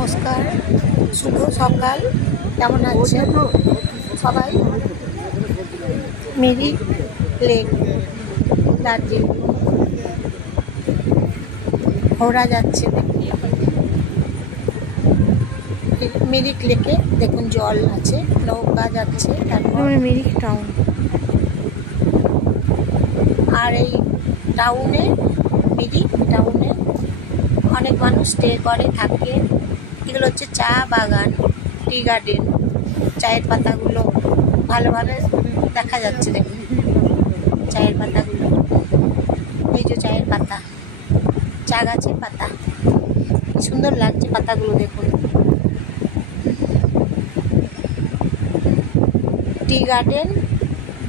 নমস্কার, শুভ সকাল। কেমন আছেন সবাই? মিরিক লেক, দার্জিলিং ঘোরা যাচ্ছে। মিরিক লেকে দেখুন জল আছে, নৌকা যাচ্ছে, তারপর মিরিক টাউন। আর এই টাউনে, মিরিক টাউনে অনেক মানুষ স্টে করে, থাকে। এগুলো হচ্ছে চা বাগান, টি গার্ডেন। চায়ের পাতাগুলো ভালোভাবে দেখা যাচ্ছে, দেখুন চায়ের পাতাগুলো। এই যে চায়ের পাতা, চা গাছের পাতা, কি সুন্দর লাগছে পাতাগুলো, দেখুন। টি গার্ডেন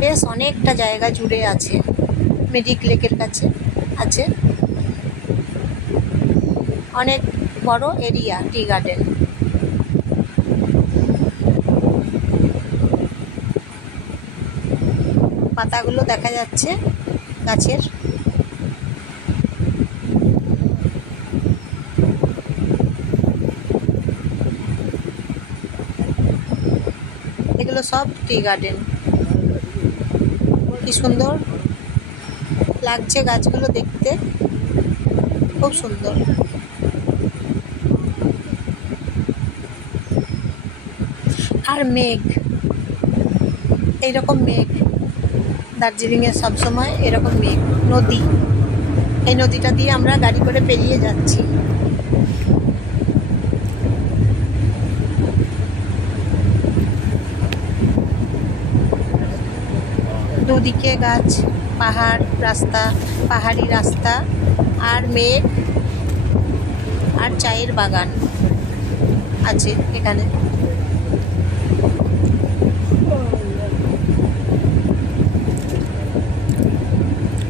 বেশ অনেকটা জায়গা জুড়ে আছে, মিরিক লেকের কাছে আছে। অনেক বড় এরিয়া টি গার্ডেন। পাতাগুলো দেখা যাচ্ছে গাছের। এগুলো সব টি গার্ডেন। কি সুন্দর লাগছে গাছগুলো দেখতে, খুব সুন্দর। আর মেঘ, এইরকম মেঘ দার্জিলিংয়ে সবসময় এরকম মেঘ। নদী, এই নদীটা দিয়ে আমরা গাড়ি করে পেরিয়ে যাচ্ছি। দুদিকে গাছ, পাহাড়, রাস্তা, পাহাড়ি রাস্তা, আর মেঘ, আর চায়ের বাগান আছে এখানে।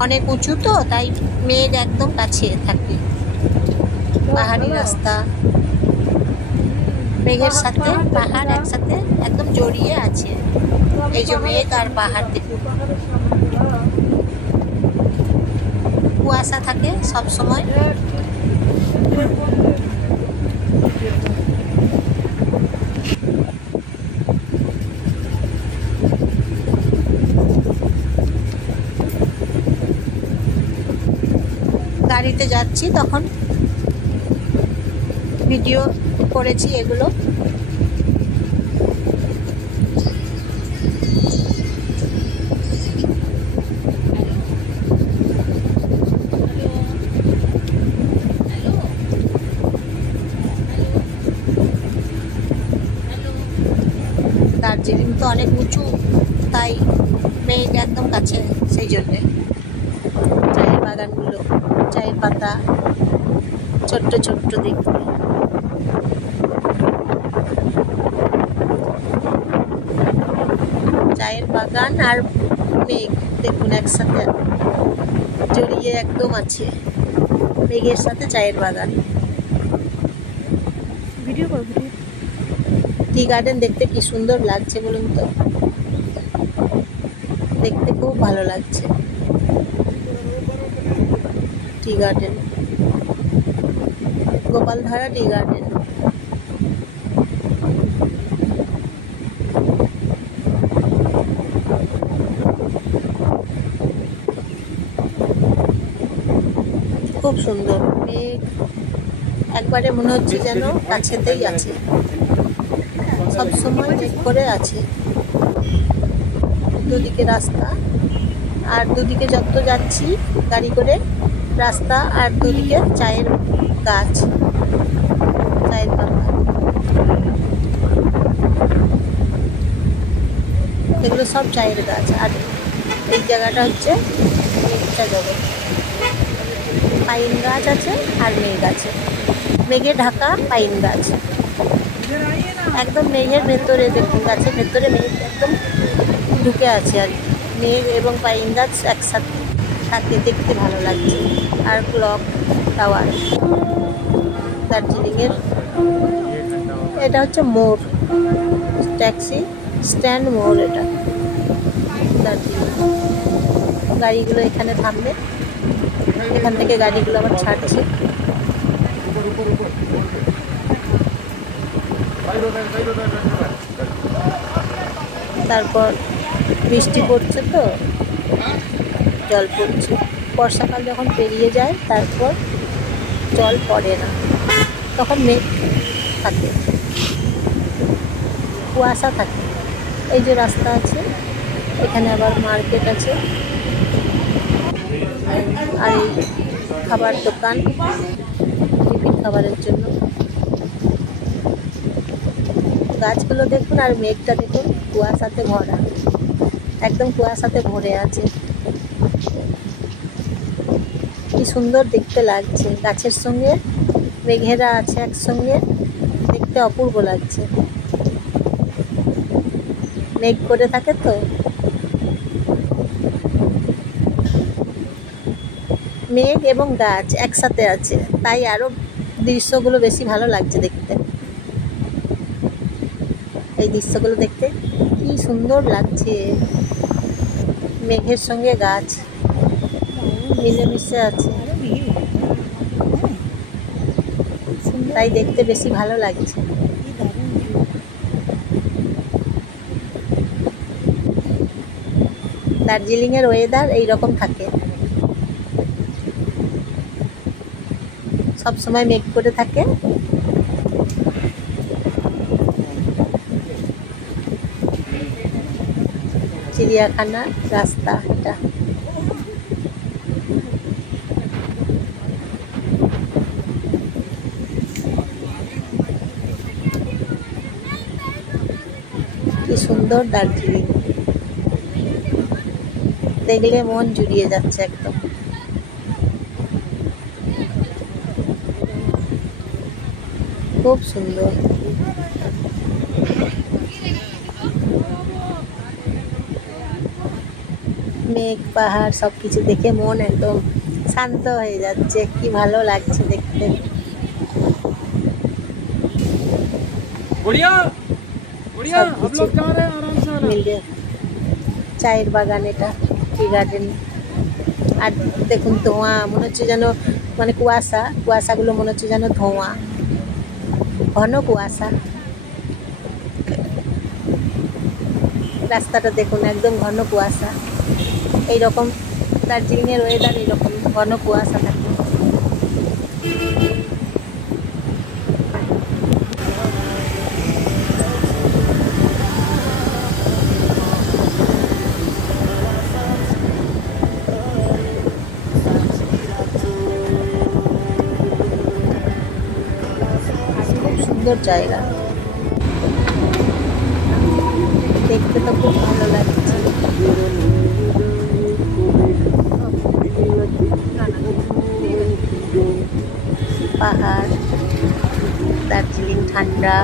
অনেক উঁচু তো, তাই মেঘ একদম কাছে থাকে। পাহাড়ি রাস্তা, মেঘের সাথে পাহাড় একসাথে একদম জড়িয়ে আছে। এই যে মেঘ আর পাহাড়, দেখুন কুয়াশা থাকে সব সময়। গাড়িতে যাচ্ছি তখন ভিডিও করেছি এগুলো। দার্জিলিং তো অনেক উঁচু, তাই মেঘ একদম কাছে, সেই জন্যে। চায়ের বাগানগুলো, চায়ের পাতা ছোট্ট ছোট্ট দেখতে। চায়ের বাগান আর মেঘ দেখুন একসাথে জড়িয়ে একদম আছে, মেঘের সাথে চায়ের বাগান। ভিডিও কর, ভিডিও। টি গার্ডেন দেখতে কি সুন্দর লাগছে বলুন তো, দেখতে খুব ভালো লাগছে। Tea garden, Gopaldhara tea garden. খুব সুন্দর মেঘ, একবারে মনে হচ্ছে যেন কাছেতেই আছে, সব সময় মেঘ করে আছে। দুদিকে রাস্তা, আর দুদিকে যত যাচ্ছি গাড়ি করে, রাস্তা আর দুদিকে চায়ের গাছ, চায়ের বাগান। এগুলো সব চায়ের গাছ। আর এই জায়গাটা হচ্ছে মেঘটা জগৎ, পাইন গাছ আছে আর মেঘ আছে। মেঘে ঢাকা পাইন গাছ, একদম মেঘের ভেতরে, দেখুন গাছের ভেতরে মেঘ একদম ঢুকে আছে আর কি। মেঘ এবং পাইন গাছ একসাথে থাকে, দেখতে ভালো লাগছে। আর ক্লক টাওয়ার দার্জিলিংয়ের। এটা হচ্ছে মোড়, ট্যাক্সি স্ট্যান্ড মোড় এটা দার্জিলিং। গাড়িগুলো এখানে থামবে, এখান থেকে গাড়িগুলো আবার ছাড়ছে। তারপর বৃষ্টি পড়ছে তো, জল পড়ছে। বর্ষাকাল যখন পেরিয়ে যায় তারপর জল পড়ে না, তখন মেঘ থাকে, কুয়াশা থাকে। এই যে রাস্তা আছে, এখানে আবার মার্কেট আছে, আর এই খাবার দোকান, টিফিন খাবারের জন্য। গাছগুলো দেখুন আর মেঘটা দেখুন, কুয়াশাতে ভরা, একদম কুয়াশাতে ভরে আছে। কি সুন্দর দেখতে লাগছে, গাছের সঙ্গে মেঘেরা আছে একসঙ্গে, দেখতে অপূর্ব লাগছে। মেঘ করে থাকে তো, মেঘ এবং গাছ একসাথে আছে, তাই আরো দৃশ্যগুলো বেশি ভালো লাগছে দেখতে। এই দৃশ্যগুলো দেখতে কি সুন্দর লাগছে, মেঘের সঙ্গে গাছ মিলেমিশে আছে, তাই দেখতে বেশি ভালো লাগছে। দার্জিলিংয়ের ওয়েদার এইরকম থাকে, সব সময় মেঘ করে থাকে। চিড়িয়াখানার রাস্তা এটা। কি সুন্দর দার্জিলিং, দেখলে মন জুড়িয়ে যাচ্ছে একদম। খুব সুন্দর। মেঘ পাহাড় সবকিছু দেখে মন একদম শান্ত হয়ে যাচ্ছে, কি ভালো লাগছে দেখতে। মিলে চায়ের বাগান, এটা টি গার্ডেন। আর দেখুন ধোঁয়া, মনে হচ্ছে যেন মানে কুয়াশাগুলো মনে হচ্ছে যেন ধোঁয়া, ঘন কুয়াশা। রাস্তাটা দেখুন একদম ঘন কুয়াশা। এইরকম দার্জিলিংয়ের ওয়েদার এইরকম, ঘন কুয়াশা থাকে। খুব সুন্দর জায়গা, দেখতে তো খুব ভালো লাগছে। পাহাড়, দার্জিলিং ঠান্ডা।